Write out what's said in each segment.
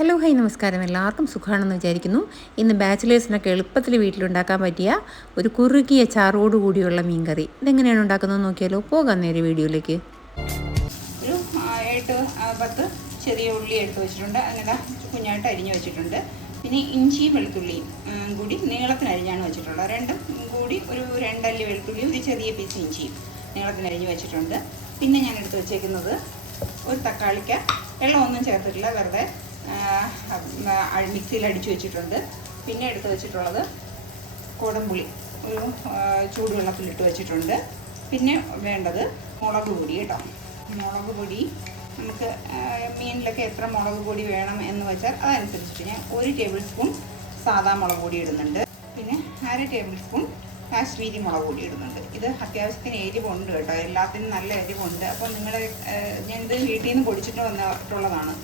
Hello high നമസ്കാരം. എല്ലാവർക്കും സുഖമാണെന്ന് വിചാരിക്കുന്നു. ഇന്ന് ബാച്ചിലേഴ്സിനൊക്കെ എളുപ്പത്തിൽ വീട്ടിലുണ്ടാക്കാൻ പറ്റിയ ഒരു കുറുകിയ ചാറോടുകൂടിയുള്ള മീൻകറി. ഇതെങ്ങനെയാണ് ഉണ്ടാക്കുന്നത് നോക്കിയാലോ. പോകാം നേരെ വീഡിയോയിലേക്ക്. ഒരു 8-10 ചെറിയ ഉള്ളി എടുത്ത് വെച്ചിട്ടുണ്ട്. അങ്ങനെ കുഞ്ഞായിട്ട് അരിഞ്ഞ് വെച്ചിട്ടുണ്ട്. പിന്നെ ഇഞ്ചിയും വെളുത്തുള്ളിയും കൂടി നീളത്തിനരിഞ്ഞാണ് വെച്ചിട്ടുള്ളത്. രണ്ടും കൂടി ഒരു 2 അല്ലി വെളുത്തുള്ളിയും ഒരു ചെറിയ പീസ് ഇഞ്ചിയും നീളത്തിനരിഞ്ഞ് വെച്ചിട്ടുണ്ട്. പിന്നെ ഞാൻ എടുത്ത് വെച്ചേക്കുന്നത് ഒരു തക്കാളിക്ക, വെള്ളമൊന്നും ചേർത്തിട്ടില്ല, വെറുതെ മിക്സിയിൽ അടിച്ചു വെച്ചിട്ടുണ്ട്. പിന്നെ എടുത്ത് വെച്ചിട്ടുള്ളത് കുടംപുളി ഒരു ചൂടുവെള്ളത്തിലിട്ട് വെച്ചിട്ടുണ്ട്. പിന്നെ വേണ്ടത് മുളക് പൊടി കേട്ടോ. മുളക് പൊടി നമുക്ക് മീനിലൊക്കെ എത്ര മുളക് പൊടി വേണം എന്ന് വെച്ചാൽ അതനുസരിച്ചിട്ട് ഞാൻ 1 ടേബിൾ സ്പൂൺ സാദാ മുളക് പൊടി ഇടുന്നുണ്ട്. പിന്നെ 1/2 ടേബിൾ സ്പൂൺ കാശ്മീരി മുളക് പൊടി ഇടുന്നുണ്ട്. ഇത് അത്യാവശ്യത്തിന് എരിവുണ്ട് കേട്ടോ, എല്ലാത്തിനും നല്ല എരിവുണ്ട്. അപ്പോൾ ഞാനിത് വീട്ടിൽ നിന്ന് പൊടിച്ചിട്ട് വന്നിട്ടുള്ളതാണ്.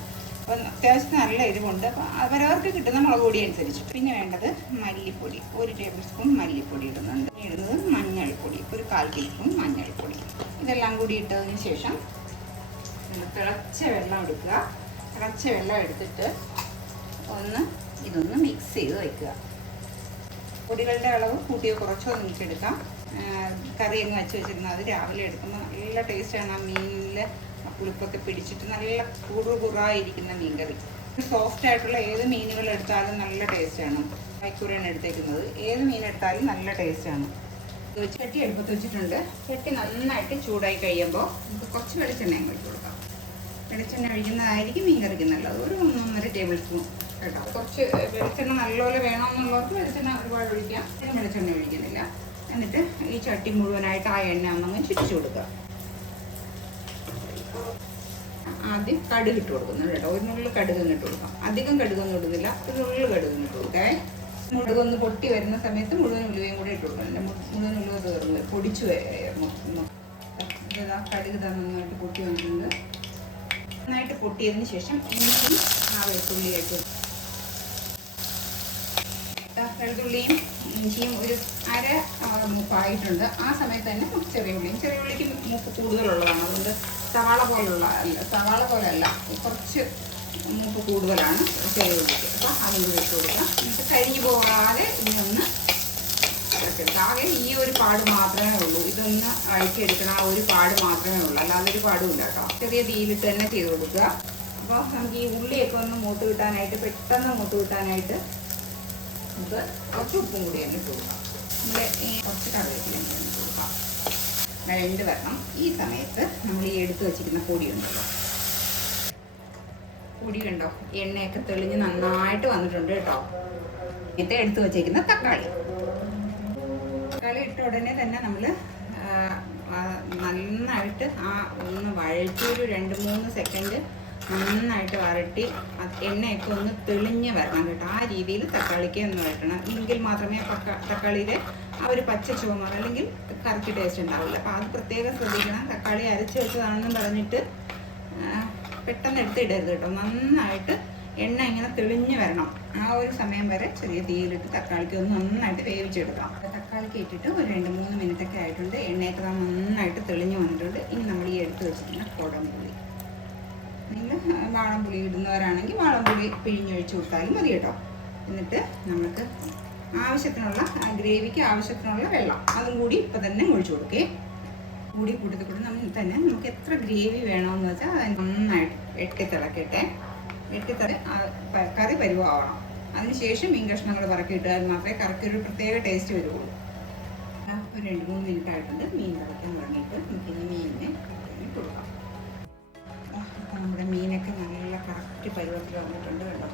അപ്പം അത്യാവശ്യത്തിന് നല്ല എരിവുണ്ട്. അപ്പോൾ അവരവർക്ക് കിട്ടുന്ന മുളക് പൊടി അനുസരിച്ച്. പിന്നെ വേണ്ടത് മല്ലിപ്പൊടി, 1 ടേബിൾ സ്പൂൺ മല്ലിപ്പൊടി ഇടുന്നുണ്ട്. ഇടുന്നത് മഞ്ഞൾപ്പൊടി, ഒരു 1/4 ടീസ്പൂൺ മഞ്ഞൾപ്പൊടി. ഇതെല്ലാം കൂടി ഇട്ടതിന് ശേഷം തിളച്ച വെള്ളം എടുക്കുക. തിളച്ച വെള്ളം എടുത്തിട്ട് ഇതൊന്ന് മിക്സ് ചെയ്ത് വയ്ക്കുക. പൊടികളുടെ അളവ് കൂട്ടിയോ കുറച്ചോ നിങ്ങൾക്ക് എടുക്കാം. കറി അങ്ങ് വെച്ചിരുന്നാൽ അത് രാവിലെ എടുക്കുമ്പോൾ നല്ല ടേസ്റ്റാണ്. ആ മീനിൽ പുളിപ്പൊക്കെ പിടിച്ചിട്ട് നല്ല കുറുകുറായിരിക്കുന്ന മീൻകറി. സോഫ്റ്റ് ആയിട്ടുള്ള ഏത് മീനുകൾ എടുത്താലും നല്ല ടേസ്റ്റാണ്. മൈക്കൂറാണ് എടുത്തേക്കുന്നത്. ഏത് മീൻ എടുത്താലും നല്ല ടേസ്റ്റാണ്. ചട്ടി അടുപ്പത്ത് വെച്ചിട്ടുണ്ട്. ചട്ടി നന്നായിട്ട് ചൂടായി കഴിയുമ്പോൾ നമുക്ക് കുറച്ച് വെളിച്ചെണ്ണയും ഒഴിച്ച് കൊടുക്കാം. വെളിച്ചെണ്ണ ഒഴിക്കുന്നതായിരിക്കും മീൻ കറിക്ക് നല്ലത്. ഒരു 1.5 ടേബിൾ സ്പൂൺ കേട്ടോ. കുറച്ച് വെളിച്ചെണ്ണ നല്ലപോലെ വേണമെന്നുള്ളവർക്ക് വെളിച്ചെണ്ണ ഒരുപാട് ഒഴിക്കാം. ഇതിന് വെളിച്ചെണ്ണ ഒഴിക്കുന്നില്ല. എന്നിട്ട് ഈ ചട്ടി മുഴുവനായിട്ട് ആ എണ്ണ ഒന്നങ്ങ് ചുറ്റിച്ചു കൊടുക്കുക. ആദ്യം കടുക് ഇട്ട് കൊടുക്കുന്നുണ്ട് കേട്ടോ. 1 നുള്ളി കടുക് ഇട്ട് കൊടുക്കാം. അധികം കടുകൊന്നും ഇടുന്നില്ല, 1 നുള്ളി കടുക് ഇട്ട് കൊടുക്കേ. മുളകൊന്ന് പൊട്ടി വരുന്ന സമയത്ത് മുഴുവൻ ഉലുവയും കൂടെ ഇട്ട് കൊടുക്കുന്നുണ്ട്. മുഴുവൻ ഉലുവ തീർന്ന് പൊടിച്ചു ഇതാ കടുക് നന്നായിട്ട് പൊട്ടി വന്നിട്ടുണ്ട്. നന്നായിട്ട് പൊട്ടിയതിന് ശേഷം ഇഞ്ചി വെളുത്തുള്ളി ഇട്ട് വെളുത്തുള്ളിയും ഇഞ്ചിയും ഒരു 1/2 മൂപ്പായിട്ടുണ്ട്. ആ സമയത്ത് തന്നെ ചെറിയ ഉള്ളിക്ക് മൂപ്പ് കൂടുതലുള്ളതാണ്. അതുകൊണ്ട് സവാള പോലെയല്ല, കുറച്ച് മൂപ്പ് കൂടുതലാണ് ചെറിയ ഉള്ളിക്ക്. അപ്പോൾ അതിൻ്റെ വെച്ച് കൊടുക്കാം. എന്നിട്ട് കരിഞ്ഞു പോകാതെ ഇതിനൊന്ന് ഇളക്കിയെടുക്കാം. ആകെ ഈ ഒരു പാട് മാത്രമേ ഉള്ളൂ. ഇതൊന്ന് അഴിച്ചെടുക്കണം. ആ ഒരു പാട് മാത്രമേ ഉള്ളൂ, അല്ലാതെ ഒരു പാടുമില്ല കേട്ടോ. ചെറിയ തീയിലിട്ട് തന്നെ ചെയ്ത് കൊടുക്കുക. അപ്പോൾ നമുക്ക് ഈ ഉള്ളിയൊക്കെ ഒന്ന് മൂത്ത് കിട്ടാനായിട്ട്, പെട്ടെന്ന് മൂത്ത് കിട്ടാനായിട്ട് നമുക്ക് കുറച്ച് ഉപ്പും കൂടി തന്നെ ഇട്ട് കൊടുക്കാം. നമ്മൾ കുറച്ച് കറിവേപ്പില ഇട്ട് കൊടുക്കാം. വഴണ്ട് വരണം. ഈ സമയത്ത് നമ്മൾ ഈ എടുത്ത് വെച്ചിരിക്കുന്ന പൊടി കണ്ടോ, എണ്ണയൊക്കെ തെളിഞ്ഞ് നന്നായിട്ട് വന്നിട്ടുണ്ട് കേട്ടോ. എന്നിട്ട് എടുത്ത് വെച്ചേക്കുന്ന തക്കാളി ഇട്ട ഉടനെ തന്നെ നമ്മൾ നന്നായിട്ട് ഒന്ന് വഴറ്റി ഒരു 2-3 സെക്കൻഡ് നന്നായിട്ട് വരട്ടി എണ്ണയൊക്കെ ഒന്ന് തെളിഞ്ഞ് വരണം കേട്ടോ. ആ രീതിയിൽ തക്കാളിക്ക് ഒന്ന് വരട്ടണം. എങ്കിൽ മാത്രമേ തക്കാളിയുടെ ആ ഒരു പച്ച ചുവ മാറും, അല്ലെങ്കിൽ കറക്റ്റ് ടേസ്റ്റ് ഉണ്ടാവില്ല. അപ്പോൾ അത് പ്രത്യേകം ശ്രദ്ധിക്കണം. തക്കാളി അരച്ച് വെച്ചതാണെന്ന് പറഞ്ഞിട്ട് പെട്ടെന്ന് എടുത്തിടരുത് കേട്ടോ. നന്നായിട്ട് എണ്ണ ഇങ്ങനെ തെളിഞ്ഞ് വരണം. ആ ഒരു സമയം വരെ ചെറിയ തീയിലിട്ട് തക്കാളിക്ക് ഒന്ന് നന്നായിട്ട് വേവിച്ചെടുക്കാം. തക്കാളിക്ക് ഇട്ടിട്ട് ഒരു 2-3 മിനിറ്റൊക്കെ ആയിട്ടുണ്ട്. എണ്ണയൊക്കെ നന്നായിട്ട് തെളിഞ്ഞ് വന്നിട്ടുണ്ട്. ഇനി നമ്മൾ ഈ എടുത്ത് വെച്ചിരിക്കുന്ന കുടംപുളി, നിങ്ങൾ വാളംപുളി ഇടുന്നവരാണെങ്കിൽ വാളംപുളി പിഴിഞ്ഞൊഴിച്ച് കൊടുത്താലും മതി കേട്ടോ. എന്നിട്ട് നമുക്ക് ആവശ്യത്തിനുള്ള ഗ്രേവിക്ക് ആവശ്യത്തിനുള്ള വെള്ളം അതും കൂടി ഇപ്പം തന്നെ ഒഴിച്ചു കൊടുക്കേ. കൂട്ടത്തിൽ കൂടി നമുക്ക് എത്ര ഗ്രേവി വേണമെന്ന് വെച്ചാൽ അത് നന്നായിട്ട് വെട്ടിത്തിളക്കട്ടെ. കറി പരുവാവണം. അതിനുശേഷം മീൻ കഷ്ണങ്ങൾ പറക്കിയിട്ടാൽ മാത്രമേ കറിക്ക് ഒരു പ്രത്യേക ടേസ്റ്റ് വരുള്ളൂ. ഒരു 2-3 മിനിറ്റ് ആയിട്ടുണ്ട് മീൻ തിളയ്ക്കാൻ തുടങ്ങിയിട്ട്. നമുക്കിനി മീനിനെ കൊടുക്കാം. നമ്മുടെ മീനൊക്കെ നല്ല കറക്റ്റ് പരുവത്തിൽ വന്നിട്ടുണ്ട് കേട്ടോ.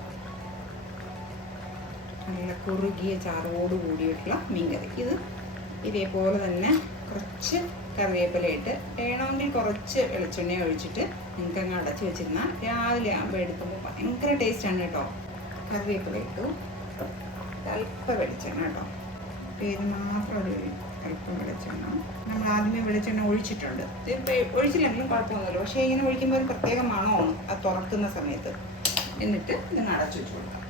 നല്ല കുറുകിയ ചാറോട് കൂടിയിട്ടുള്ള മീൻകറി. ഇതേപോലെ തന്നെ കുറച്ച് കറിവേപ്പില ഇട്ട് വേണമെങ്കിൽ കുറച്ച് വെളിച്ചെണ്ണ ഒഴിച്ചിട്ട് നിങ്ങൾക്ക് അങ്ങ് അടച്ച് വെച്ചിരുന്നാൽ രാവിലെ ആകുമ്പോൾ എടുക്കുമ്പോൾ ഭയങ്കര ടേസ്റ്റാണ് കേട്ടോ. കറിവേപ്പില ഇട്ടു, അല്പം വെളിച്ചെണ്ണ കേട്ടോ, പേര് മാത്രം അല്പം വെളിച്ചെണ്ണ. നമ്മൾ ആദ്യമേ വെളിച്ചെണ്ണ ഒഴിച്ചിട്ടുണ്ട്. ഒഴിച്ചില്ലെങ്കിലും കുഴപ്പമൊന്നുമില്ല. പക്ഷേ ഇങ്ങനെ ഒഴിക്കുമ്പോൾ ഒരു പ്രത്യേക മണമാണ് അത് തുറക്കുന്ന സമയത്ത്. എന്നിട്ട് ഇതിന് അടച്ചു വെച്ച് കൊടുക്കാം.